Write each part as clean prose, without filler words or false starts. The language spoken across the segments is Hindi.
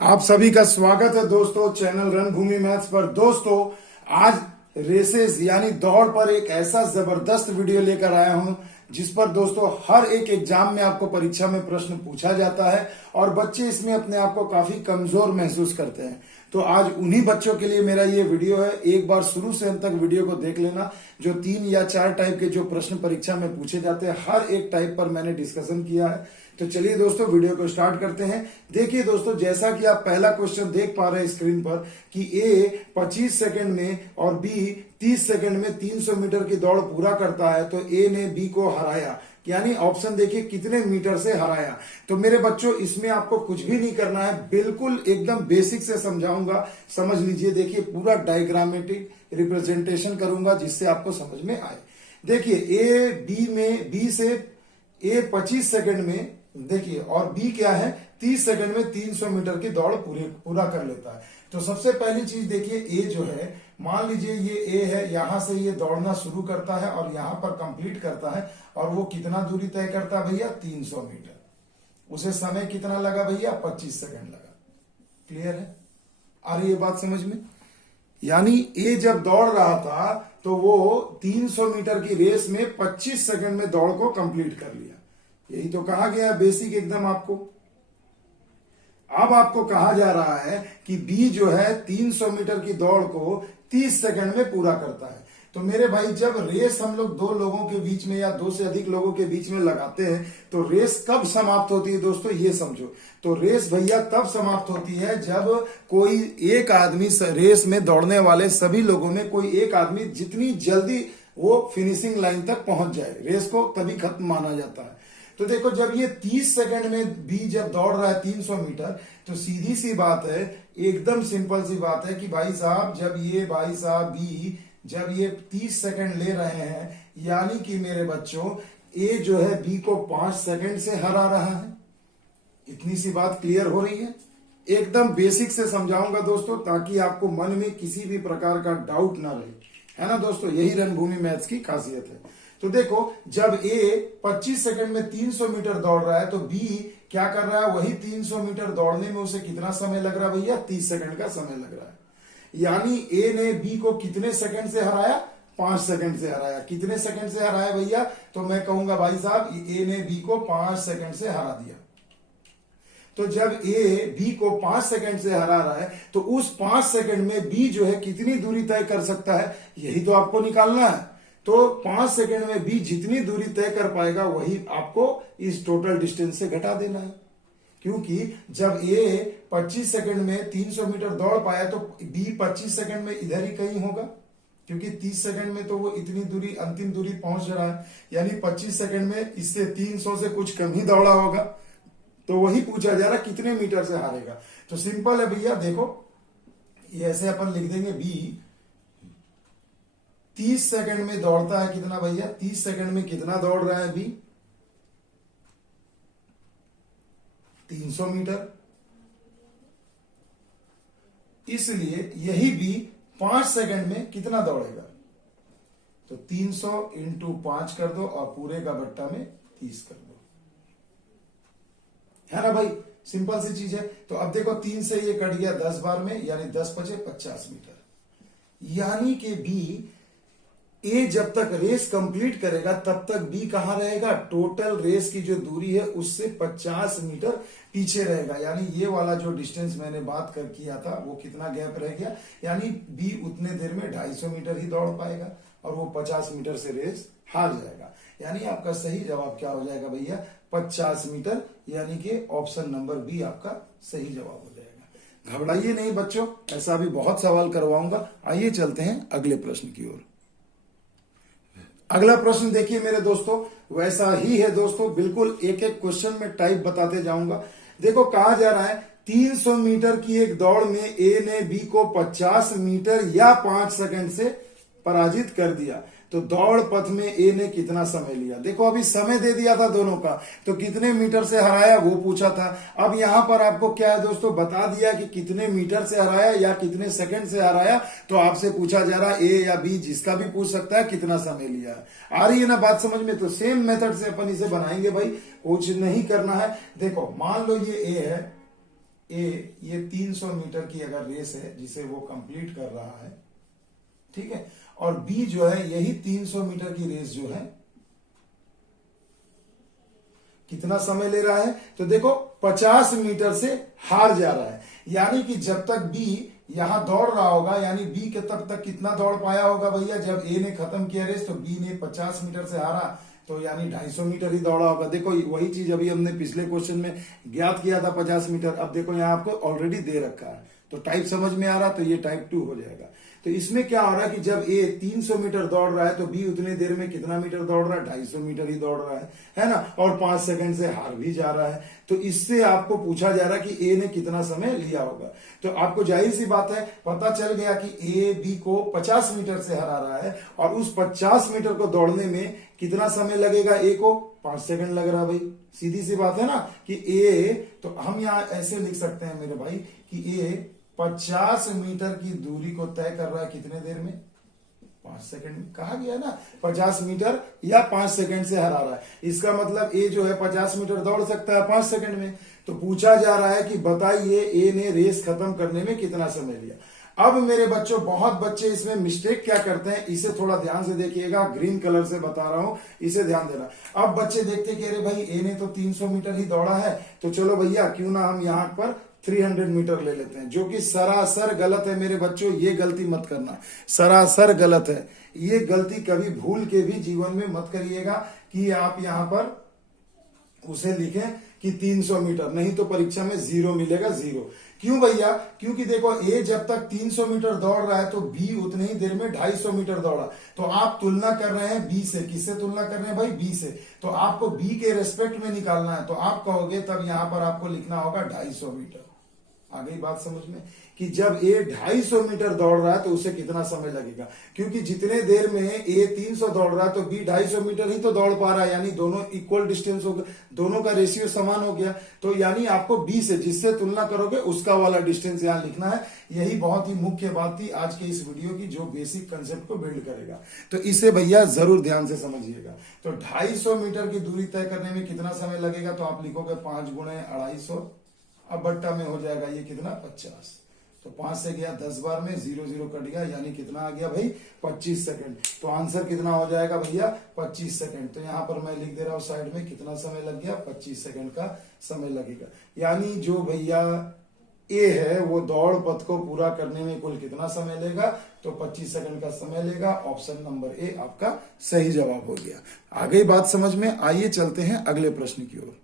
आप सभी का स्वागत है दोस्तों चैनल रणभूमि मैथ्स पर। दोस्तों आज रेसेस यानी दौड़ पर एक ऐसा जबरदस्त वीडियो लेकर आया हूं जिस पर दोस्तों हर एक एग्जाम में आपको परीक्षा में प्रश्न पूछा जाता है और बच्चे इसमें अपने आप को काफी कमजोर महसूस करते हैं। तो आज उन्हीं बच्चों के लिए मेरा ये वीडियो है। एक बार शुरू से अंत तक वीडियो को देख लेना। जो 3 या 4 टाइप के जो प्रश्न परीक्षा में पूछे जाते हैं हर एक टाइप पर मैंने डिस्कशन किया है। तो चलिए दोस्तों वीडियो को स्टार्ट करते हैं। देखिए दोस्तों, जैसा कि आप पहला क्वेश्चन देख पा रहे हैं स्क्रीन पर कि ए 25 सेकंड में और बी 30 सेकंड में 300 मीटर की दौड़ पूरा करता है तो ए ने बी को हराया, यानी ऑप्शन देखिए कितने मीटर से हराया। तो मेरे बच्चों इसमें आपको कुछ भी नहीं करना है, बिल्कुल एकदम बेसिक से समझाऊंगा, समझ लीजिए। देखिए पूरा डायग्रामेटिक रिप्रेजेंटेशन करूंगा जिससे आपको समझ में आए। देखिए ए बी से ए 25 सेकंड में देखिए और बी क्या है 30 सेकंड में 300 मीटर की दौड़ पूरा कर लेता है। तो सबसे पहली चीज देखिए ए जो है, मान लीजिए ये ए है, यहां से ये दौड़ना शुरू करता है और यहां पर कंप्लीट करता है और वो कितना दूरी तय करता है भैया 300 मीटर। उसे समय कितना लगा भैया 25 सेकंड लगा। क्लियर है? आ रही है बात समझ में? यानी ए जब दौड़ रहा था तो वो 300 मीटर की रेस में 25 सेकंड में दौड़ को कंप्लीट कर लिया। यही तो कहा गया बेसिक एकदम आपको। अब आपको कहा जा रहा है कि बी जो है 300 मीटर की दौड़ को 30 सेकंड में पूरा करता है। तो मेरे भाई जब रेस हम लोग 2 लोगों के बीच में या 2 से अधिक लोगों के बीच में लगाते हैं तो रेस कब समाप्त होती है दोस्तों, ये समझो। तो रेस भैया तब समाप्त होती है जब कोई एक आदमी रेस में दौड़ने वाले सभी लोगों में कोई एक आदमी जितनी जल्दी वो फिनिशिंग लाइन तक पहुंच जाए, रेस को तभी खत्म माना जाता है। तो देखो जब ये 30 सेकंड में बी जब दौड़ रहा है 300 मीटर तो सीधी सी बात है, एकदम सिंपल सी बात है कि भाई साहब जब ये भाई साहब बी जब ये 30 सेकंड ले रहे हैं यानी कि मेरे बच्चों ए जो है बी को 5 सेकंड से हरा रहा है। इतनी सी बात क्लियर हो रही है? एकदम बेसिक से समझाऊंगा दोस्तों ताकि आपको मन में किसी भी प्रकार का डाउट ना रहे, है ना दोस्तों। यही रणभूमि मैथ्स की खासियत है। तो देखो जब ए 25 सेकंड में 300 मीटर दौड़ रहा है तो बी क्या कर रहा है, वही 300 मीटर दौड़ने में उसे कितना समय लग रहा है भैया 30 सेकंड का समय लग रहा है। यानी ए ने बी को कितने सेकंड से हराया 5 सेकंड से हराया। कितने सेकंड से हराया भैया, तो मैं कहूंगा भाई साहब ए ने बी को 5 सेकंड से हरा दिया। तो जब ए बी को 5 सेकंड से हरा रहा है तो उस 5 सेकंड में बी जो है कितनी दूरी तय कर सकता है, यही तो आपको निकालना है। तो 5 सेकंड में बी जितनी दूरी तय कर पाएगा वही आपको इस टोटल डिस्टेंस से घटा देना है। क्योंकि जब ए 25 सेकंड में 300 मीटर दौड़ पाया तो बी 25 सेकंड में इधर ही कहीं होगा, क्योंकि 30 सेकंड में तो वो इतनी दूरी अंतिम दूरी पहुंच रहा है, यानी 25 सेकंड में इससे 300 से कुछ कम ही दौड़ा होगा। तो वही पूछा जा रहा कितने मीटर से हारेगा। तो सिंपल है भैया, देखो ये ऐसे अपन लिख देंगे बी 30 सेकंड में दौड़ता है कितना भैया, 30 सेकंड में कितना दौड़ रहा है बी 300 मीटर। इसलिए यही बी 5 सेकंड में कितना दौड़ेगा, तो 300 इंटू 5 कर दो और पूरे का बट्टा में 30 कर दो, है ना भाई। सिंपल सी चीज है। तो अब देखो 3 से ये कट गया 10 बार में, यानी 10 बचे 50 मीटर। यानी कि बी ए जब तक रेस कंप्लीट करेगा तब तक बी कहां रहेगा, टोटल रेस की जो दूरी है उससे 50 मीटर पीछे रहेगा। यानी ये वाला जो डिस्टेंस मैंने बात कर किया था वो कितना गैप रह गया, यानी बी उतने देर में 250 मीटर ही दौड़ पाएगा और वो 50 मीटर से रेस हार जाएगा। यानी आपका सही जवाब क्या हो जाएगा भैया 50 मीटर, यानी कि ऑप्शन नंबर बी आपका सही जवाब हो जाएगा। घबराइए नहीं बच्चों, ऐसा भी बहुत सवाल करवाऊंगा। आइए चलते हैं अगले प्रश्न की ओर। अगला प्रश्न देखिए मेरे दोस्तों, वैसा ही है दोस्तों, बिल्कुल एक एक क्वेश्चन में टाइप बताते जाऊंगा। देखो कहा जा रहा है 300 मीटर की एक दौड़ में ए ने बी को 50 मीटर या 5 सेकंड से पराजित कर दिया। तो दौड़ पथ में ए ने कितना समय लिया। देखो अभी समय दे दिया था दोनों का, तो कितने मीटर से हराया वो पूछा था। अब यहां पर आपको क्या है दोस्तों, बता दिया कि कितने मीटर से हराया या कितने सेकंड से हराया। तो आपसे पूछा जा रहा ए या बी, जिसका भी पूछ सकता है कितना समय लिया है। आ रही है ना बात समझ में? तो सेम मेथड से अपन इसे बनाएंगे भाई, कुछ नहीं करना है। देखो मान लो ये ए है, ए ये 300 मीटर की अगर रेस है जिसे वो कंप्लीट कर रहा है, ठीक है, और बी जो है यही 300 मीटर की रेस जो है कितना समय ले रहा है, तो देखो 50 मीटर से हार जा रहा है। यानी कि जब तक बी यहां दौड़ रहा होगा, यानी बी के तब तक कितना दौड़ पाया होगा भैया, जब ए ने खत्म किया रेस तो बी ने 50 मीटर से हारा, तो यानी 250 मीटर ही दौड़ा होगा। देखो वही चीज अभी हमने पिछले क्वेश्चन में ज्ञात किया था 50 मीटर, अब देखो यहाँ आपको ऑलरेडी दे रखा है, तो टाइप समझ में आ रहा, तो ये टाइप 2 हो जाएगा। तो इसमें क्या हो रहा है कि जब ए 300 मीटर दौड़ रहा है तो बी उतनी देर में कितना मीटर दौड़ रहा है, 250 मीटर ही दौड़ रहा है ना, और 5 सेकंड से हार भी जा रहा है। तो इससे आपको पूछा जा रहा है कि ए ने कितना समय लिया होगा। तो आपको जाहिर सी बात है पता चल गया कि ए बी को 50 मीटर से हरा रहा है, और उस 50 मीटर को दौड़ने में कितना समय लगेगा, ए को 5 सेकंड लग रहा है भाई। सीधी सी बात है ना कि ए, तो हम यहां ऐसे लिख सकते हैं मेरे भाई कि ए 50 मीटर की दूरी को तय कर रहा है कितने देर में, 5 सेकंड में। कहा गया ना 50 मीटर या 5 सेकंड से हरा रहा है, इसका मतलब ए जो है 50 मीटर दौड़ सकता है 5 सेकंड में। तो पूछा जा रहा है कि बताइए ए ने रेस खत्म करने में कितना समय लिया। अब मेरे बच्चों, बहुत बच्चे इसमें मिस्टेक क्या करते हैं, इसे थोड़ा ध्यान से देखिएगा, ग्रीन कलर से बता रहा हूं, इसे ध्यान देना। अब बच्चे देखते कि अरे भाई ए ने तो 300 मीटर ही दौड़ा है, तो चलो भैया क्यों ना हम यहां पर 300 मीटर ले लेते हैं, जो कि सरासर गलत है मेरे बच्चों। ये गलती मत करना, सरासर गलत है। ये गलती कभी भूल के भी जीवन में मत करिएगा कि आप यहां पर उसे लिखें कि 300 मीटर, नहीं तो परीक्षा में 0 मिलेगा, 0। क्यों भैया, क्योंकि देखो ए जब तक 300 मीटर दौड़ रहा है तो बी उतने ही देर में 250 मीटर दौड़ा। तो आप तुलना कर रहे हैं बी से, किससे तुलना कर रहे हैं भाई, बी से। तो आपको बी के रेस्पेक्ट में निकालना है, तो आप कहोगे तब यहां पर आपको लिखना होगा 250 मीटर। आ गई बात समझ में कि जब ए 250 मीटर दौड़ रहा है तो उसे कितना समय लगेगा, क्योंकि जितने देर में ए 300 दौड़ रहा है तो बी 250 मीटर ही तो दौड़ पा रहा है, यानी दोनों इक्वल डिस्टेंस हो गया, दोनों का रेशियो समान हो गया। तो यानी आपको बी से जिससे तुलना करोगे उसका वाला डिस्टेंस यहां लिखना है। यही बहुत ही मुख्य बात थी आज के इस वीडियो की, जो बेसिक कंसेप्ट को बिल्ड करेगा। तो इसे भैया जरूर ध्यान से समझिएगा। तो 250 मीटर की दूरी तय करने में कितना समय लगेगा, तो आप लिखोगे 5 गुणे 250, अब बट्टा में हो जाएगा ये कितना 50। तो 5 से गया 10 बार में, 0 0 कट गया, यानी कितना आ गया भाई 25 सेकंड। तो आंसर कितना हो जाएगा भैया 25 सेकंड। तो यहां पर मैं लिख दे रहा हूं साइड में कितना समय लग गया, 25 सेकंड का समय लगेगा। यानी जो भैया ए है वो दौड़ पथ को पूरा करने में कुल कितना समय लेगा, तो 25 सेकंड का समय लेगा। ऑप्शन नंबर ए आपका सही जवाब हो गया। आ गई बात समझ में। आइए चलते हैं अगले प्रश्न की ओर।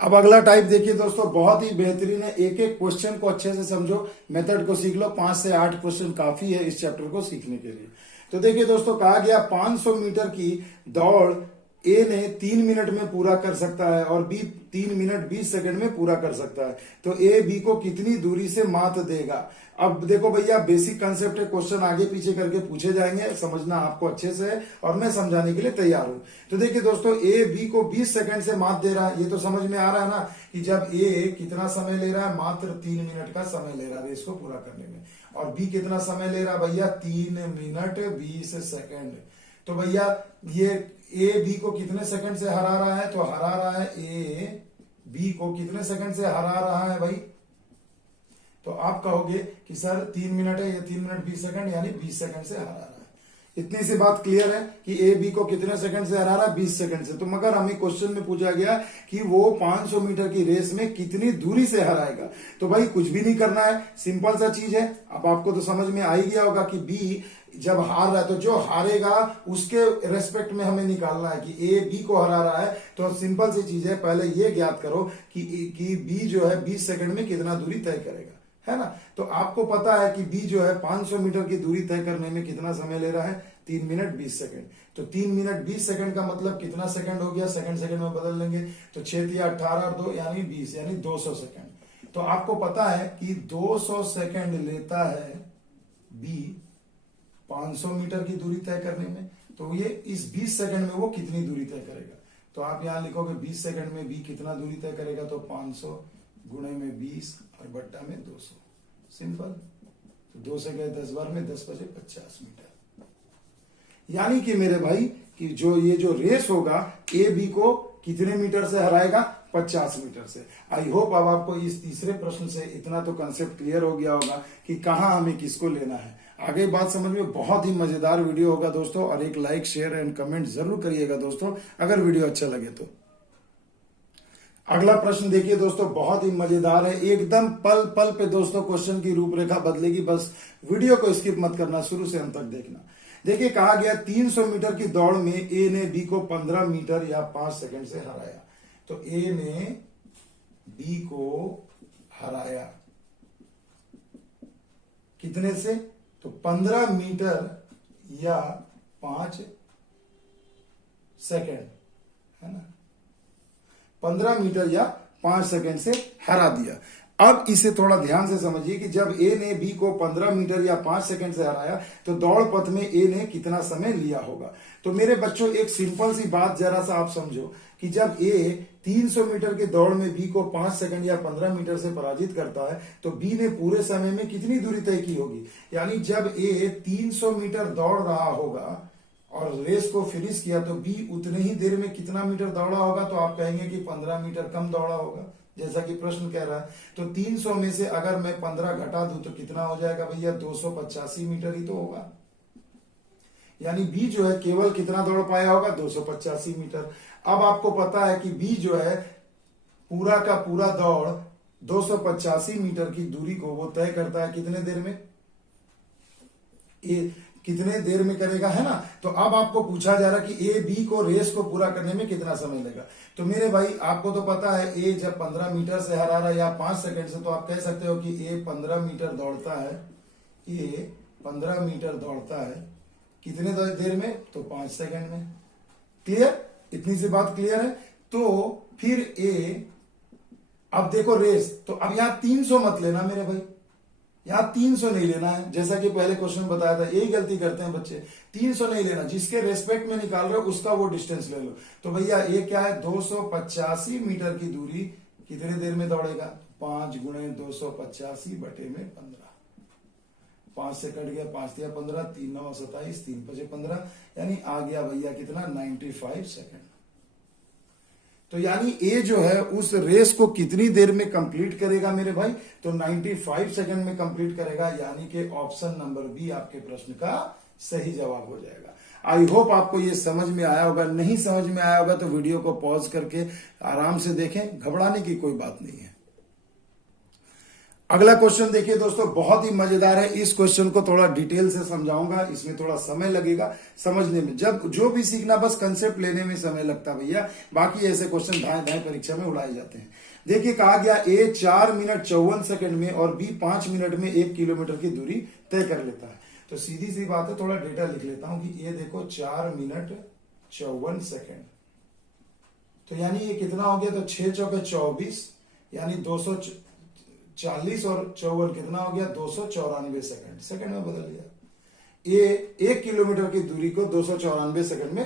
अब अगला टाइप देखिए दोस्तों, बहुत ही बेहतरीन है। एक एक क्वेश्चन को अच्छे से समझो, मेथड को सीख लो। 5 से 8 क्वेश्चन काफी है इस चैप्टर को सीखने के लिए। तो देखिए दोस्तों, कहा गया 500 मीटर की दौड़ ए ने 3 मिनट में पूरा कर सकता है और बी 3 मिनट 20 सेकंड में पूरा कर सकता है। तो ए बी को कितनी दूरी से मात देगा। अब देखो भैया, बेसिक कंसेप्ट है, क्वेश्चन आगे पीछे करके पूछे जाएंगे, समझना आपको अच्छे से है और मैं समझाने के लिए तैयार हूं। तो देखिए दोस्तों, ए बी को 20 सेकंड से मात दे रहा है। ये तो समझ में आ रहा है ना कि जब ए कितना समय ले रहा है, मात्र 3 मिनट का समय ले रहा है रेस को पूरा करने में, और बी कितना समय ले रहा है भैया, 3 मिनट 20 सेकंड। तो भैया ये ए बी को कितने सेकंड से हरा रहा है, तो हरा रहा है ए बी को कितने सेकंड से हरा रहा है भाई। तो आप कहोगे कि सर 3 मिनट है, ये 3 मिनट 20 सेकंड, यानी 20 सेकंड से हरा रहा है। इतनी सी बात क्लियर है कि ए बी को कितने सेकंड से हरा रहा है, 20 सेकंड से। तो मगर हमें क्वेश्चन में पूछा गया कि वो 500 मीटर की रेस में कितनी दूरी से हराएगा। तो भाई कुछ भी नहीं करना है, सिंपल सा चीज है। अब आपको तो समझ में आ ही गया होगा कि बी जब हार रहा है तो जो हारेगा उसके रेस्पेक्ट में हमें निकालना है कि ए बी को हरा रहा है। तो सिंपल सी चीज है, पहले ये ज्ञात करो कि बी जो है 20 सेकंड में कितना दूरी तय करेगा, है ना। तो आपको पता है कि बी जो है 500 मीटर की दूरी तय करने में कितना समय ले रहा है, 3 मिनट 20 सेकंड। तो 3 मिनट 20 सेकंड का मतलब कितना सेकंड हो गया, सेकंड सेकंड में बदल लेंगे। तो 6 या 18 और 2 यानी 20, यानी 200 सेकंड। तो आपको पता है कि 200 सेकंड लेता है बी 500 मीटर की दूरी तय करने में। तो ये इस 20 सेकंड में वो कितनी दूरी तय करेगा। तो आप यहां लिखोगे 20 सेकंड में बी कितना दूरी तय करेगा, तो 500 गुणे में 20 और बट्टा में 200। सिंपल। तो 2 से गए 10 बार में, 10 बजे 50 मीटर। यानी कि मेरे भाई कि जो ये जो रेस होगा, ए बी को कितने मीटर से हराएगा, 50 मीटर से। आई होप अब आपको इस तीसरे प्रश्न से इतना तो कंसेप्ट क्लियर हो गया होगा कि कहाँ हमें किसको लेना है। आगे बात समझ में, बहुत ही मजेदार वीडियो होगा दोस्तों, और एक लाइक शेयर एंड कमेंट जरूर करिएगा दोस्तों अगर वीडियो अच्छा लगे तो। अगला प्रश्न देखिए दोस्तों, बहुत ही मजेदार है, एकदम पल पल पे दोस्तों क्वेश्चन की रूपरेखा बदलेगी, बस वीडियो को स्किप मत करना, शुरू से अंत तक देखना। देखिए कहा गया 300 मीटर की दौड़ में ए ने बी को 15 मीटर या 5 सेकंड से हराया। तो ए ने बी को हराया कितने से? तो 15 मीटर या 5 सेकंड, है ना, 15 मीटर या 5 सेकंड से हरा दिया। अब इसे थोड़ा ध्यान से समझिए कि जब ए ने बी को 15 मीटर या 5 सेकंड से हराया तो दौड़ पथ में ए ने कितना समय लिया होगा। तो मेरे बच्चों एक सिंपल सी बात जरा सा आप समझो कि जब ए 300 मीटर की दौड़ में बी को 5 सेकंड या 15 मीटर से पराजित करता है तो बी ने पूरे समय में कितनी दूरी तय की होगी। यानी जब ए 300 मीटर दौड़ रहा होगा और रेस को फिनिश किया तो बी उतने ही देर में कितना मीटर दौड़ा होगा। तो आप कहेंगे कि 15 मीटर कम दौड़ा होगा, जैसा कि प्रश्न कह रहा है। तो 300 में से अगर मैं 15 घटा दूं तो कितना हो जाएगा भैया? 285 मीटर ही तो होगा। यानी बी जो है केवल कितना दौड़ पाया होगा? 285 मीटर। अब आपको पता है कि बी जो है पूरा का पूरा दौड़ 285 मीटर की दूरी को वो तय करता है कितने देर में? कितने देर में करेगा, है ना। तो अब आपको पूछा जा रहा कि ए बी को रेस को पूरा करने में कितना समय लगेगा। तो मेरे भाई आपको तो पता है ए जब 15 मीटर से हरा रहा है या 5 सेकंड से, तो आप कह सकते हो कि ए 15 मीटर दौड़ता है, ए 15 मीटर दौड़ता है कितने देर में? तो 5 सेकंड में। क्लियर? इतनी सी बात क्लियर है। तो फिर ए, अब देखो रेस, तो अब यहां 300 मत लेना मेरे भाई, यहां 300 नहीं लेना है, जैसा कि पहले क्वेश्चन बताया था, यही गलती करते हैं बच्चे, 300 नहीं लेना, जिसके रेस्पेक्ट में निकाल रहे हो उसका वो डिस्टेंस ले लो। तो भैया ये क्या है? 285 मीटर की दूरी कितने देर में दौड़ेगा? 5 गुणे 285 बटे में 15, 5 से कट गया, 5 दिया 15, 3 9 27, 3 5 15, यानी आ गया भैया कितना? 95 सेकंड। तो यानी ए जो है उस रेस को कितनी देर में कंप्लीट करेगा मेरे भाई? तो 95 सेकंड में कंप्लीट करेगा, यानी कि ऑप्शन नंबर बी आपके प्रश्न का सही जवाब हो जाएगा। आई होप आपको ये समझ में आया होगा। नहीं समझ में आया होगा तो वीडियो को पॉज करके आराम से देखें, घबराने की कोई बात नहीं है। अगला क्वेश्चन देखिए दोस्तों, बहुत ही मजेदार है। इस क्वेश्चन को थोड़ा डिटेल से समझाऊंगा, इसमें थोड़ा समय लगेगा समझने में। जब जो भी सीखना बस कंसेप्ट लेने में समय लगता भैया, बाकी ऐसे क्वेश्चन दाएं दाएं परीक्षा में उड़ाए जाते हैं। देखिए कहा गया ए 4 मिनट 54 सेकंड में और बी 5 मिनट में 1 किलोमीटर की दूरी तय कर लेता है। तो सीधी सी बात है, थोड़ा डेटा लिख लेता हूं कि ये देखो 4 मिनट 54 सेकंड, तो यानी ये कितना हो गया? तो 6 चौके 24, यानी 240 और 54 कितना हो गया? 294 सेकंड, सेकंड में बदल गया। ये 1 किलोमीटर की दूरी को 294 सेकंड में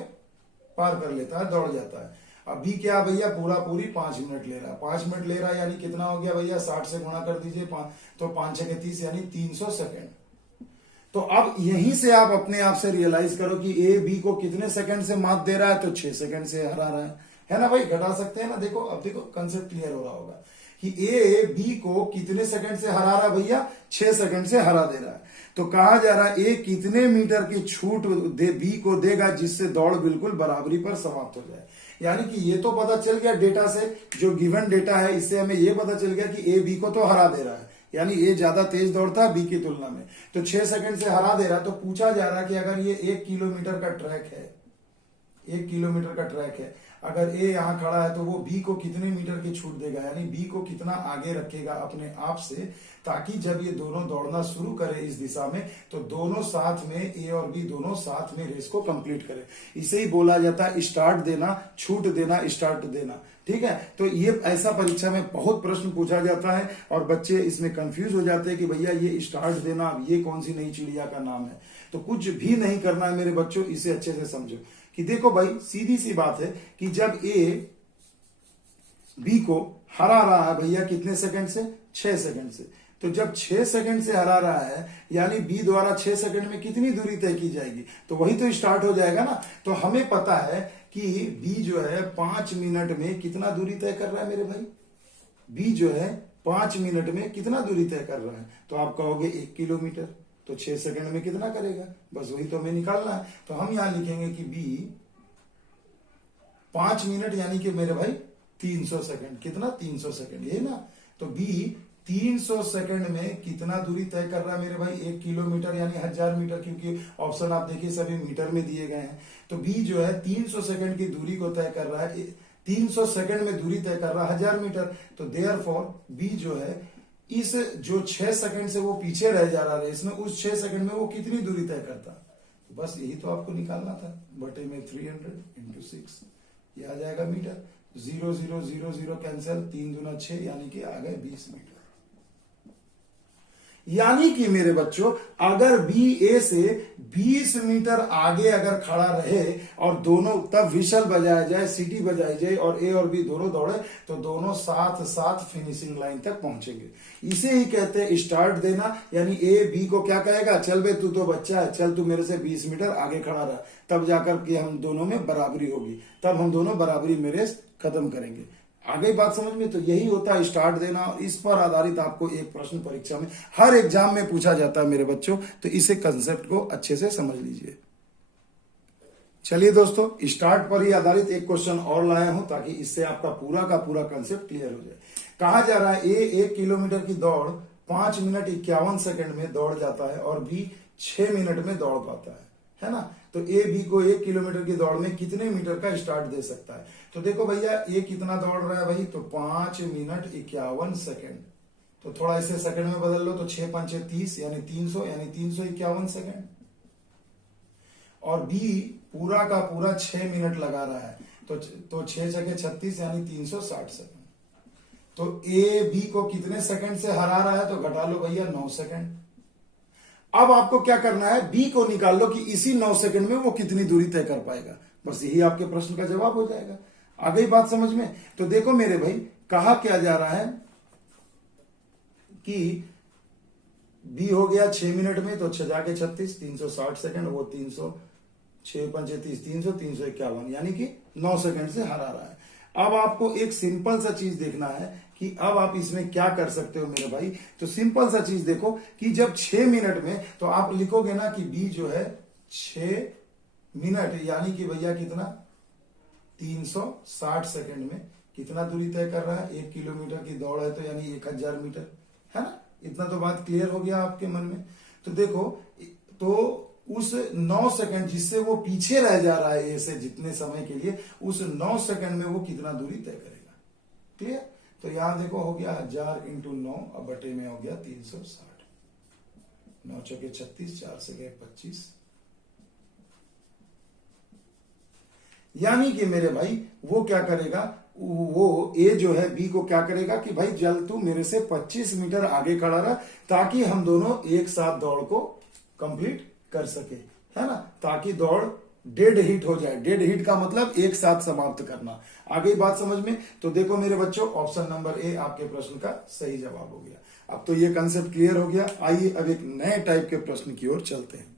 पार कर लेता है, दौड़ जाता है। अब बी क्या भैया? पूरा पूरी 5 मिनट ले रहा है, 5 मिनट ले रहा है, यानी कितना हो गया भैया? 60 से गुणा कर दीजिए, तो 5 6 30, यानी 300 सेकंड। तो अब यहीं से आप अपने आप से रियलाइज करो कि ए बी को कितने सेकंड से मात दे रहा है? तो 6 सेकंड से हरा रहा है ना भाई। घटा सकते हैं ना, देखो अब देखो कंसेप्ट क्लियर हो रहा होगा कि ए बी को कितने सेकंड से हरा रहा है भैया? 6 सेकंड से हरा दे रहा है। तो कहा जा रहा है ए कितने मीटर की छूट बी को देगा जिससे दौड़ बिल्कुल बराबरी पर समाप्त हो जाए। यानी कि ये तो पता चल गया डेटा से, जो गिवन डेटा है इससे हमें ये पता चल गया कि ए बी को तो हरा दे रहा है, यानी ए ज्यादा तेज दौड़ता है बी की तुलना में, तो 6 सेकंड से हरा दे रहा है। तो पूछा जा रहा है कि अगर ये 1 किलोमीटर का ट्रैक है, 1 किलोमीटर का ट्रैक है, अगर ए यहां खड़ा है तो वो बी को कितने मीटर की छूट देगा, यानी बी को कितना आगे रखेगा अपने आप से, ताकि जब ये दोनों दौड़ना शुरू करे इस दिशा में तो दोनों साथ में, ए और बी दोनों साथ में रेस को कंप्लीट करे। इसे ही बोला जाता है स्टार्ट देना, छूट देना, स्टार्ट देना। ठीक है, तो ये ऐसा परीक्षा में बहुत प्रश्न पूछा जाता है और बच्चे इसमें कंफ्यूज हो जाते हैं कि भैया ये स्टार्ट देना ये कौन सी नई चिड़िया का नाम है। तो कुछ भी नहीं करना है मेरे बच्चों, इसे अच्छे से समझो कि देखो भाई सीधी सी बात है कि जब ए बी को हरा रहा है भैया कितने सेकंड से? 6 सेकंड से। तो जब 6 सेकंड से हरा रहा है यानी बी द्वारा 6 सेकंड में कितनी दूरी तय की जाएगी? तो वही तो स्टार्ट हो जाएगा ना। तो हमें पता है कि बी जो है 5 मिनट में कितना दूरी तय कर रहा है मेरे भाई। बी जो है 5 मिनट में कितना दूरी तय कर रहा है, तो आप कहोगे 1 किलोमीटर, तो 6 सेकंड में कितना करेगा, बस वही तो हमें निकालना है। तो हम यहां लिखेंगे कि बी 5 मिनट यानी कि मेरे भाई 300 सेकंड, कितना 300 सेकंड, ये ना। तो बी 300 सेकंड में कितना दूरी तय कर रहा है मेरे भाई, 1 किलोमीटर यानी 1000 मीटर, क्योंकि ऑप्शन आप देखिए सभी मीटर में दिए गए हैं। तो बी जो है 300 सेकंड की दूरी को तय कर रहा है, 300 सेकंड में दूरी तय कर रहा है 1000 मीटर। तो देयरफॉर बी जो है इस जो 6 सेकंड से वो पीछे रह जा रहा है रेस में, उस 6 सेकंड में वो कितनी दूरी तय करता, बस यही तो आपको निकालना था। बटे में 300 इंटू 6 ये आ जाएगा मीटर। 0 0 0 0 कैंसिल, 3 दूना 6 यानी कि आ गए 20 मीटर। यानी कि मेरे बच्चों अगर बी ए से 20 मीटर आगे अगर खड़ा रहे और दोनों तब विशल बजाया जाए, सीटी बजाई जाए और ए और बी दोनों दौड़े, तो दोनों साथ साथ फिनिशिंग लाइन तक पहुंचेंगे। इसे ही कहते हैं स्टार्ट देना। यानी ए बी को क्या कहेगा, चल बे तू तो बच्चा है, चल तू मेरे से 20 मीटर आगे खड़ा रहा, तब जाकर के हम दोनों में बराबरी होगी, तब हम दोनों बराबरी में रेस खत्म करेंगे। आ गई बात समझ में। तो यही होता है स्टार्ट देना, और इस पर आधारित आपको एक प्रश्न परीक्षा में हर एग्जाम में पूछा जाता है मेरे बच्चों। तो इसे कंसेप्ट को अच्छे से समझ लीजिए। चलिए दोस्तों, स्टार्ट पर ही आधारित एक क्वेश्चन और लाया हूं ताकि इससे आपका पूरा का पूरा कंसेप्ट क्लियर हो जाए। कहा जा रहा है ए 1 किलोमीटर की दौड़ 5 मिनट 51 सेकंड में दौड़ जाता है और बी 6 मिनट में दौड़ पाता है ना। तो ए बी को 1 किलोमीटर की दौड़ में कितने मीटर का स्टार्ट दे सकता है। तो देखो भैया ए कितना दौड़ रहा है भाई, तो 5 मिनट 51 सेकंड, तो थोड़ा इसे सेकंड में बदल लो, तो 6 5 30 यानी 300 यानी 351 सेकंड। और बी पूरा का पूरा 6 मिनट लगा रहा है, तो 6 6 36 यानी 360 सेकंड। तो ए बी को कितने सेकंड से हरा रहा है, तो घटा लो भैया 9 सेकंड। अब आपको क्या करना है, बी को निकाल लो कि इसी 9 सेकंड में वो कितनी दूरी तय कर पाएगा, बस यही आपके प्रश्न का जवाब हो जाएगा। आ गई बात समझ में। तो देखो मेरे भाई, कहा क्या जा रहा है कि बी हो गया 6 मिनट में, तो 6 जाके 36 360 सेकंड, वो 300 6 5 30 300 351 यानी कि 9 सेकंड से हरा रहा है। अब आपको एक सिंपल सा चीज देखना है कि अब आप इसमें क्या कर सकते हो मेरे भाई। तो सिंपल सा चीज देखो कि जब 6 मिनट में, तो आप लिखोगे ना कि बी जो है 6 मिनट यानी कि भैया कितना 360 सेकंड में कितना दूरी तय कर रहा है, 1 किलोमीटर की दौड़ है तो यानी 1000 मीटर, है ना। इतना तो बात क्लियर हो गया आपके मन में। तो देखो, तो उस 9 सेकंड जिससे वो पीछे रह जा रहा है ए से जितने समय के लिए, उस 9 सेकंड में वो कितना दूरी तय करेगा। क्लियर। तो यहां देखो हो गया 1000 इंटू 9, अब बटे में हो गया 360, 9 चौके 36, 4 से गए 25, यानी कि मेरे भाई वो क्या करेगा, वो ए जो है बी को क्या करेगा कि भाई जल तू मेरे से 25 मीटर आगे खड़ा रहा, ताकि हम दोनों एक साथ दौड़ को कंप्लीट कर सके, है ना, ताकि दौड़ डेड हिट हो जाए। डेड हिट का मतलब एक साथ समाप्त करना। आगे बात समझ में। तो देखो मेरे बच्चों, ऑप्शन नंबर ए आपके प्रश्न का सही जवाब हो गया। अब तो ये कंसेप्ट क्लियर हो गया। आइए अब एक नए टाइप के प्रश्न की ओर चलते हैं।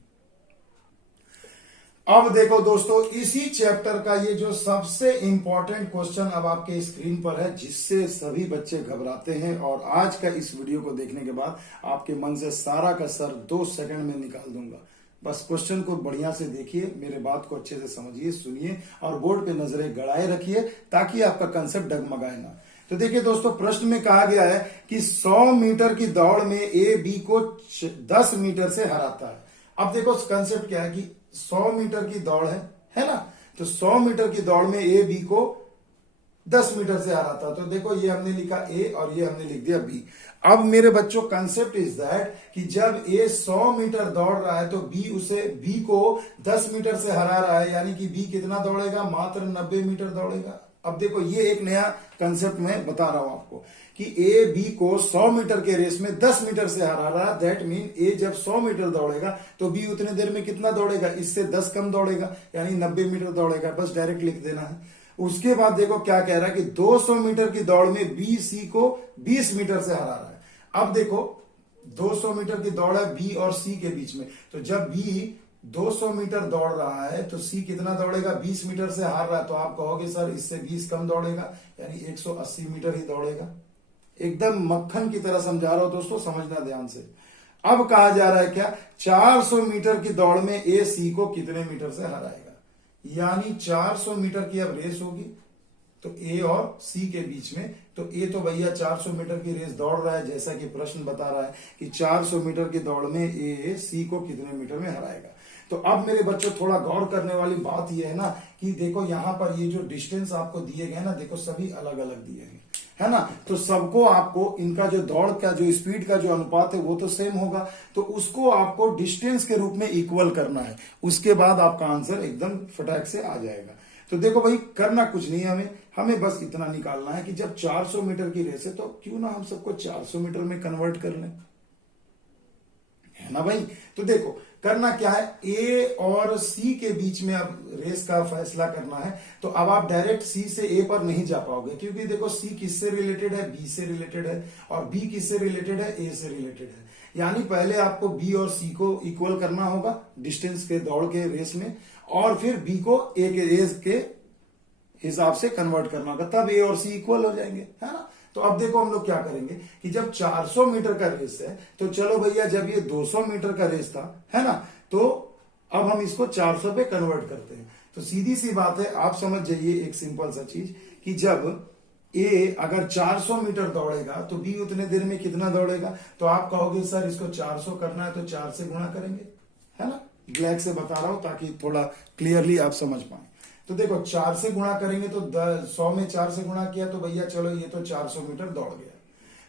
अब देखो दोस्तों, इसी चैप्टर का ये जो सबसे इंपॉर्टेंट क्वेश्चन अब आपके स्क्रीन पर है, जिससे सभी बच्चे घबराते हैं, और आज का इस वीडियो को देखने के बाद आपके मन से सारा का सर 2 सेकंड में निकाल दूंगा। बस क्वेश्चन को बढ़िया से देखिए, मेरे बात को अच्छे से समझिए, सुनिए और बोर्ड पे नजरें गड़ाए रखिए ताकि आपका कंसेप्ट डगमगाए ना। तो देखिए दोस्तों, प्रश्न में कहा गया है कि 100 मीटर की दौड़ में ए बी को 10 मीटर से हराता है। अब देखो कंसेप्ट क्या है कि 100 मीटर की दौड़ है ना। तो 100 मीटर की दौड़ में ए बी को 10 मीटर से हराता। तो देखो ये हमने लिखा ए और ये हमने लिख दिया बी। अब मेरे बच्चों कंसेप्ट इज दैट कि जब ए 100 मीटर दौड़ रहा है तो बी को 10 मीटर से हरा रहा है, यानी कि बी कितना दौड़ेगा, मात्र 90 मीटर दौड़ेगा। अब देखो ये एक नया कंसेप्ट मैं बता रहा हूं आपको कि ए बी को 100 मीटर के रेस में 10 मीटर से हरा रहा है। दैट मीन ए जब 100 मीटर दौड़ेगा तो बी उतने देर में कितना दौड़ेगा, इससे 10 कम दौड़ेगा, यानी 90 मीटर दौड़ेगा। बस डायरेक्ट लिख देना है। उसके बाद देखो क्या कह रहा है कि 200 मीटर की दौड़ में बी सी को 20 मीटर से हरा रहा है। अब देखो 200 मीटर की दौड़ है बी और सी के बीच में, तो जब बी 200 मीटर दौड़ रहा है तो सी कितना दौड़ेगा, 20 मीटर से हार रहा है तो आप कहोगे सर इससे 20 कम दौड़ेगा, यानी 180 मीटर ही दौड़ेगा। एकदम मक्खन की तरह समझा रहा हूं दोस्तों, समझना ध्यान से। अब कहा जा रहा है क्या, 400 मीटर की दौड़ में ए सी को कितने मीटर से हराएगा, यानी 400 मीटर की अब रेस होगी तो ए और सी के बीच में। तो ए तो भैया 400 मीटर की रेस दौड़ रहा है, जैसा कि प्रश्न बता रहा है कि 400 मीटर की दौड़ में ए सी को कितने मीटर में हराएगा। तो अब मेरे बच्चों थोड़ा गौर करने वाली बात यह है ना कि देखो यहां पर ये जो डिस्टेंस आपको दिए गए ना, देखो सभी अलग अलग दिए हैं, है ना। तो सबको आपको इनका जो दौड़ का जो स्पीड का जो अनुपात है वो तो सेम होगा, तो उसको आपको डिस्टेंस के रूप में इक्वल करना है। उसके बाद आपका आंसर एकदम फटाक से आ जाएगा। तो देखो भाई करना कुछ नहीं है, हमें बस इतना निकालना है कि जब 400 मीटर की रेस है तो क्यों ना हम सबको 400 मीटर में कन्वर्ट कर लें, है ना भाई। तो देखो करना क्या है, ए और सी के बीच में अब रेस का फैसला करना है। तो अब आप डायरेक्ट सी से ए पर नहीं जा पाओगे, क्योंकि देखो सी किससे रिलेटेड है, बी से रिलेटेड है, और बी किससे रिलेटेड है, ए से रिलेटेड है। यानी पहले आपको बी और सी को इक्वल करना होगा डिस्टेंस के दौड़ के रेस में, और फिर बी को ए के रेस के हिसाब से कन्वर्ट करना होगा, तब ए और सी इक्वल हो जाएंगे, है ना। तो अब देखो हम लोग क्या करेंगे कि जब 400 मीटर का रेस है तो चलो भैया जब ये 200 मीटर का रेस था, है ना, तो अब हम इसको 400 पे कन्वर्ट करते हैं। तो सीधी सी बात है, आप समझ जाइए एक सिंपल सा चीज कि जब ए अगर 400 मीटर दौड़ेगा तो बी उतने देर में कितना दौड़ेगा। तो आप कहोगे सर इसको 400 करना है तो 4 से गुणा करेंगे, है ना। ब्लैक से बता रहा हूं ताकि थोड़ा क्लियरली आप समझ पाए। तो देखो 4 से गुणा करेंगे तो 100 में 4 से गुणा किया तो भैया चलो ये तो 400 मीटर दौड़ गया,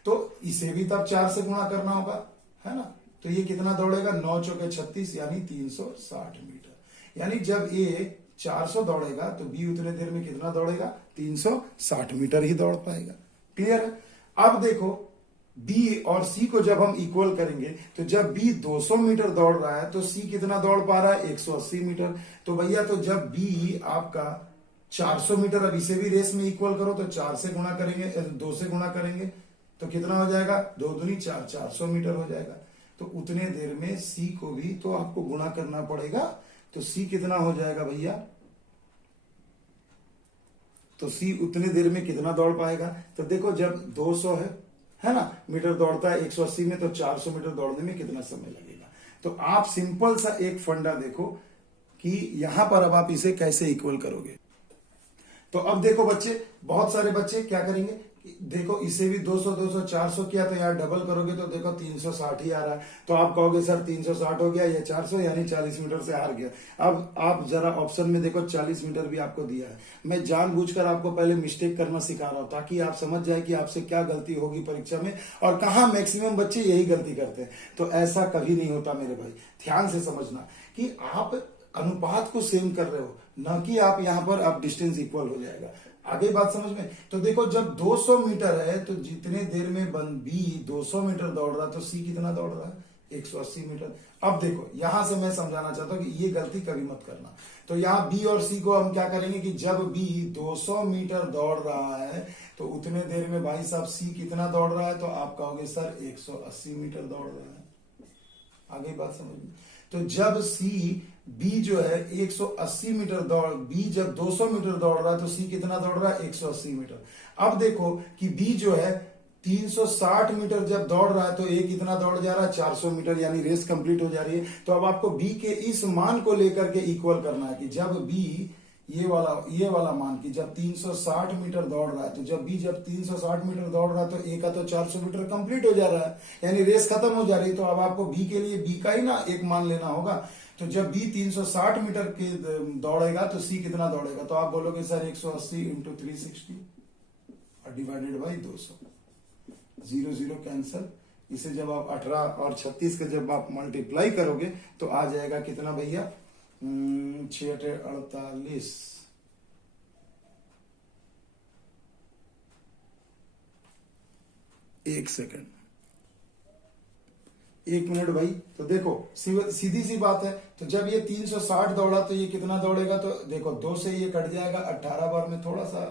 तो इसे भी तब 4 से गुणा करना होगा, है ना। तो ये कितना दौड़ेगा, 9 चौके 36 यानी 360 मीटर। यानी जब ए 400 दौड़ेगा तो बी उतने देर में कितना दौड़ेगा, 360 मीटर ही दौड़ पाएगा। क्लियर है। अब देखो बी और सी को जब हम इक्वल करेंगे तो जब बी 200 मीटर दौड़ रहा है तो सी कितना दौड़ पा रहा है, 180 मीटर। तो भैया तो जब बी आपका 400 मीटर, अब इसे भी रेस में इक्वल करो तो 4 से गुणा करेंगे, 2 से गुणा करेंगे तो कितना हो जाएगा, 2 दूनी 4, 400 मीटर हो जाएगा। तो उतने देर में सी को भी तो आपको गुणा करना पड़ेगा। तो सी कितना हो जाएगा भैया, तो सी उतने देर में कितना दौड़ पाएगा। तो देखो जब 200 है ना मीटर दौड़ता है 180 में, तो 400 मीटर दौड़ने में कितना समय लगेगा। तो आप सिंपल सा एक फंडा देखो कि यहां पर अब आप इसे कैसे इक्वल करोगे। तो अब देखो बच्चे, बहुत सारे बच्चे क्या करेंगे, देखो इसे भी 200 200 400 किया तो यार डबल करोगे तो देखो 360 ही आ रहा है। तो आप कहोगे सर 360 हो गया या 400, यानी 40 मीटर से हार गया। अब आप जरा ऑप्शन में देखो 40 मीटर भी आपको दिया है। मैं जानबूझकर आपको पहले मिस्टेक करना सिखा रहा हूं ताकि आप समझ जाए कि आपसे क्या गलती होगी परीक्षा में और कहां मैक्सिमम बच्चे यही गलती करते हैं। तो ऐसा कभी नहीं होता मेरे भाई, ध्यान से समझना कि आप अनुपात को सेम कर रहे हो, न कि आप यहां पर अब डिस्टेंस इक्वल हो जाएगा। आगे बात समझ में। तो देखो जब 200 मीटर है तो जितने देर में बी 200 मीटर दौड़ रहा है तो सी कितना दौड़ रहा है, 180 मीटर। अब देखो यहां से मैं समझाना चाहता हूं कि ये गलती कभी मत करना। तो यहाँ बी और सी को हम क्या करेंगे कि जब बी 200 मीटर दौड़ रहा है तो उतने देर में भाई साहब सी कितना दौड़ रहा है, तो आप कहोगे सर 180 मीटर दौड़ रहा है। आगे बात समझ में। तो जब सी बी जो है 180 मीटर दौड़, बी जब 200 मीटर दौड़ रहा है तो सी कितना दौड़ रहा है, 180 मीटर। अब देखो कि बी जो है 360 मीटर जब दौड़ रहा है तो ए कितना दौड़ जा रहा है, 400 मीटर, यानी रेस कंप्लीट हो जा रही है। तो अब आपको बी के इस मान को लेकर के इक्वल करना है कि जब बी ये वाला मान की जब 360 मीटर दौड़ रहा है, तो जब बी जब 360 मीटर दौड़ रहा है तो ए का तो 400 मीटर कंप्लीट हो जा रहा है, यानी रेस खत्म हो जा रही है। तो अब आपको बी के लिए बी का ही ना एक मान लेना होगा। तो जब बी 360 मीटर के दौड़ेगा तो सी कितना दौड़ेगा, तो आप बोलोगे सर 180 इंटू 360 और डिवाइडेड बाई 200, 0 0 कैंसल। इसे जब आप 18 और 36 का जब आप मल्टीप्लाई करोगे तो आ जाएगा कितना भैया, 6 48। एक सेकंड, 1 मिनट भाई। तो देखो सीधी सी बात है। तो जब ये 360 दौड़ा तो ये कितना दौड़ेगा, तो देखो 2 से ये कट जाएगा, 18 बार में थोड़ा सा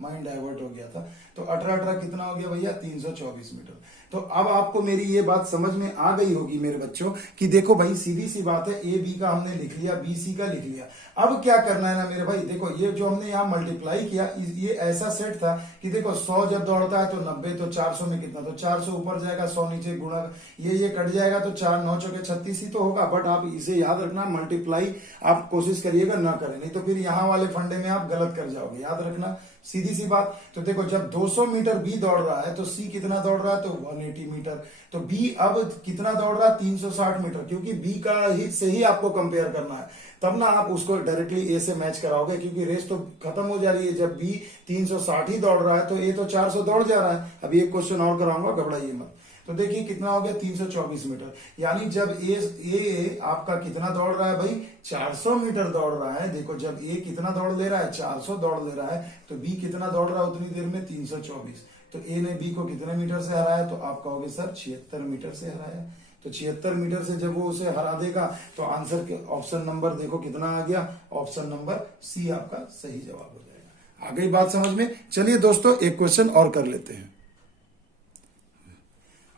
माइंड डाइवर्ट हो गया था। तो 18 कितना हो गया भैया, 324 मीटर। तो अब आपको मेरी ये बात समझ में आ गई होगी मेरे बच्चों कि देखो भाई सीधी सी बात है, ए बी का हमने लिख लिया, बी सी का लिख लिया। अब क्या करना है ना मेरे भाई, देखो ये जो हमने यहाँ मल्टीप्लाई किया, ये ऐसा सेट था कि देखो 100 जब दौड़ता है तो 90, तो 400 में कितना, तो 400 ऊपर जाएगा, 100 नीचे, गुणा ये कट जाएगा, तो 4 9 चौके 36 ही तो होगा। बट आप इसे याद रखना, मल्टीप्लाई आप कोशिश करिएगा ना करें, नहीं तो फिर यहाँ वाले फंडे में आप गलत कर जाओगे, याद रखना, सीधी सी बात। तो देखो जब 200 मीटर बी दौड़ रहा है तो सी कितना दौड़ रहा है, तो 180 मीटर। तो बी अब कितना दौड़ रहा है, 360 मीटर, क्योंकि बी का ही से ही आपको कंपेयर करना है, तब ना आप उसको डायरेक्टली ए से मैच कराओगे, क्योंकि रेस तो खत्म हो जा रही है। जब बी 360 ही दौड़ रहा है तो ए तो 400 दौड़ जा रहा है। अभी एक क्वेश्चन और कराऊंगा, घबराइए मत। तो देखिए कितना हो गया, 324 मीटर। यानी जब ए आपका कितना दौड़ रहा है भाई, 400 मीटर दौड़ रहा है। देखो जब ए कितना दौड़ ले रहा है, 400 दौड़ ले रहा है, तो बी कितना दौड़ रहा है उतनी देर में, 324। तो ए ने बी को कितने मीटर से हराया, तो आप कहोगे सर 76 मीटर से हराया। तो 76 मीटर से जब वो उसे हरा देगा तो आंसर के ऑप्शन नंबर देखो कितना आ गया, ऑप्शन नंबर सी आपका सही जवाब हो जाएगा। आ गई बात समझ में। चलिए दोस्तों एक क्वेश्चन और कर लेते हैं।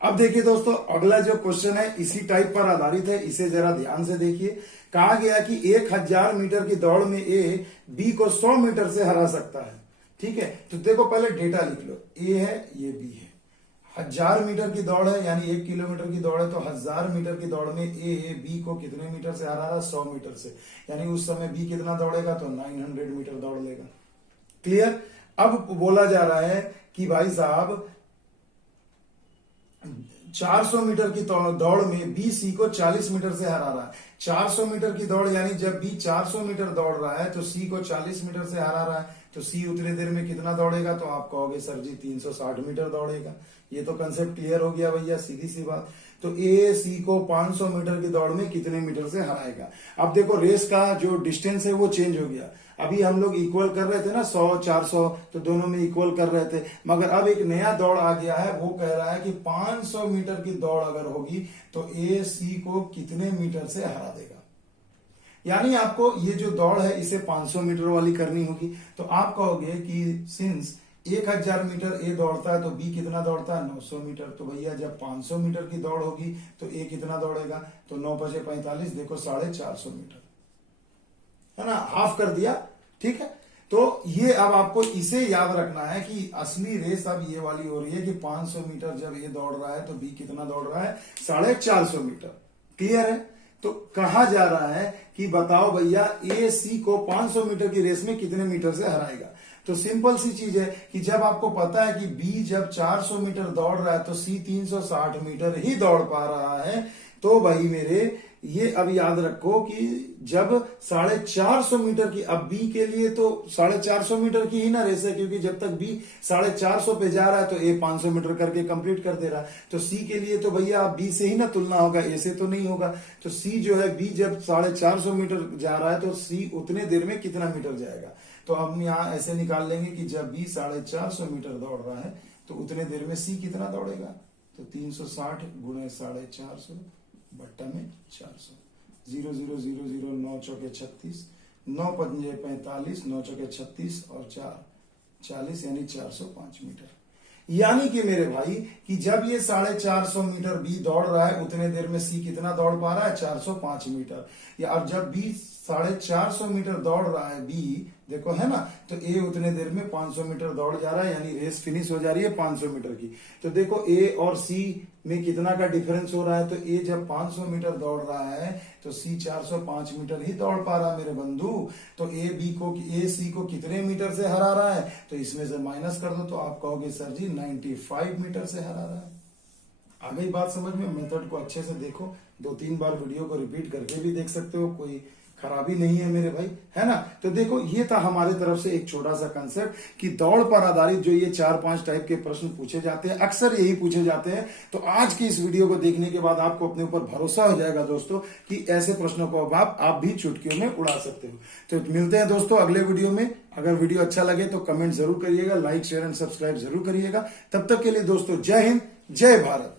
अब देखिए दोस्तों अगला जो क्वेश्चन है इसी टाइप पर आधारित है, इसे जरा ध्यान से देखिए। कहा गया कि 1000 मीटर की दौड़ में ए बी को 100 मीटर से हरा सकता है। ठीक है, तो देखो पहले डेटा लिख लो, ए है ये बी है, 1000 मीटर की दौड़ है यानी 1 किलोमीटर की दौड़ है, तो 1000 मीटर की दौड़ में ए बी को कितने मीटर से हरा रहा है, 100 मीटर से। यानी उस समय बी कितना दौड़ेगा, तो 900 मीटर दौड़ लेगा। क्लियर। अब बोला जा रहा है कि भाई साहब 400 मीटर की दौड़ में बी सी को 40 मीटर से हरा रहा है। 400 मीटर की दौड़ यानी जब बी 400 मीटर दौड़ रहा है तो सी को 40 मीटर से हरा रहा है, तो सी उतनी देर में कितना दौड़ेगा, तो आप कहोगे सर जी 360 मीटर दौड़ेगा। ये तो कंसेप्ट क्लियर हो गया भैया, सीधी सी बात। तो ए सी को 500 मीटर की दौड़ में कितने मीटर से हराएगा। अब देखो रेस का जो डिस्टेंस है वो चेंज हो गया। अभी हम लोग इक्वल कर रहे थे ना, 100 400, तो दोनों में इक्वल कर रहे थे, मगर अब एक नया दौड़ आ गया है। वो कह रहा है कि 500 मीटर की दौड़ अगर होगी तो ए सी को कितने मीटर से हरा देगा। यानी आपको ये जो दौड़ है इसे 500 मीटर वाली करनी होगी। तो आप कहोगे कि सिंस 1000 मीटर ए दौड़ता है तो बी कितना दौड़ता है, 900 मीटर। तो भैया जब 500 मीटर की दौड़ होगी तो ए कितना दौड़ेगा, तो 9 × 5 = 45, देखो 450 मीटर, है ना, हाफ कर दिया। ठीक है, तो ये अब आपको इसे याद रखना है कि असली रेस अब ये वाली हो रही है कि 500 मीटर जब ए दौड़ रहा है तो बी कितना दौड़ रहा है, 450 मीटर। क्लियर है। तो कहा जा रहा है कि बताओ भैया ए सी को 500 मीटर की रेस में कितने मीटर से हराएगा। तो सिंपल सी चीज है कि जब आपको पता है कि बी जब 400 मीटर दौड़ रहा है तो सी 360 मीटर ही दौड़ पा रहा है, तो भाई मेरे ये अब याद रखो कि जब 450 मीटर की, अब बी के लिए तो 450 मीटर की ही ना रेस है, क्योंकि जब तक बी 450 पे जा रहा है तो ए 500 मीटर करके कंप्लीट कर दे रहा है। तो सी के लिए तो भैया बी से ही ना तुलना होगा, ए से तो नहीं होगा। तो सी जो है, बी जब 450 मीटर जा रहा है तो सी उतने देर में कितना मीटर जाएगा। तो हम यहाँ ऐसे निकाल लेंगे कि जब बी 450 मीटर दौड़ रहा है तो उतने देर में सी कितना दौड़ेगा, तो 360 × 450 बट्टा में 400, 0 0 0 0, 9 × 4 = 36, 9 × 5 = 45, 9 × 36 और 4 40, यानी 405 मीटर। यानी कि मेरे भाई कि जब ये 450 मीटर बी दौड़ रहा है उतने देर में सी कितना दौड़ पा रहा है, 405 मीटर। या और जब बी 450 मीटर दौड़ रहा है बी, देखो है ना, तो ए उतने देर में 500 मीटर दौड़ जा रहा है, यानी रेस फिनिश हो जा रही है 500 मीटर की। तो देखो ए और सी में कितना का डिफरेंस हो रहा है, तो ए जब 500 मीटर दौड़ रहा है तो सी 405 मीटर ही दौड़ पा रहा है मेरे बंधु। तो ए सी को कितने मीटर से हरा रहा है, तो इसमें से माइनस कर दो तो आप कहोगे सर जी 95 मीटर से हरा रहा है। आ गई बात समझ में। मेथड को अच्छे से देखो, 2-3 बार वीडियो को रिपीट करके भी देख सकते हो, कोई खराबी नहीं है मेरे भाई, है ना। तो देखो ये था हमारे तरफ से एक छोटा सा कंसेप्ट कि दौड़ पर आधारित जो ये 4-5 टाइप के प्रश्न पूछे जाते हैं, अक्सर यही पूछे जाते हैं। तो आज की इस वीडियो को देखने के बाद आपको अपने ऊपर भरोसा हो जाएगा दोस्तों कि ऐसे प्रश्नों को अब आप भी चुटकियों में उड़ा सकते हो। तो मिलते हैं दोस्तों अगले वीडियो में। अगर वीडियो अच्छा लगे तो कमेंट जरूर करिएगा, लाइक शेयर एंड सब्सक्राइब जरूर करिएगा। तब तक के लिए दोस्तों जय हिंद, जय भारत।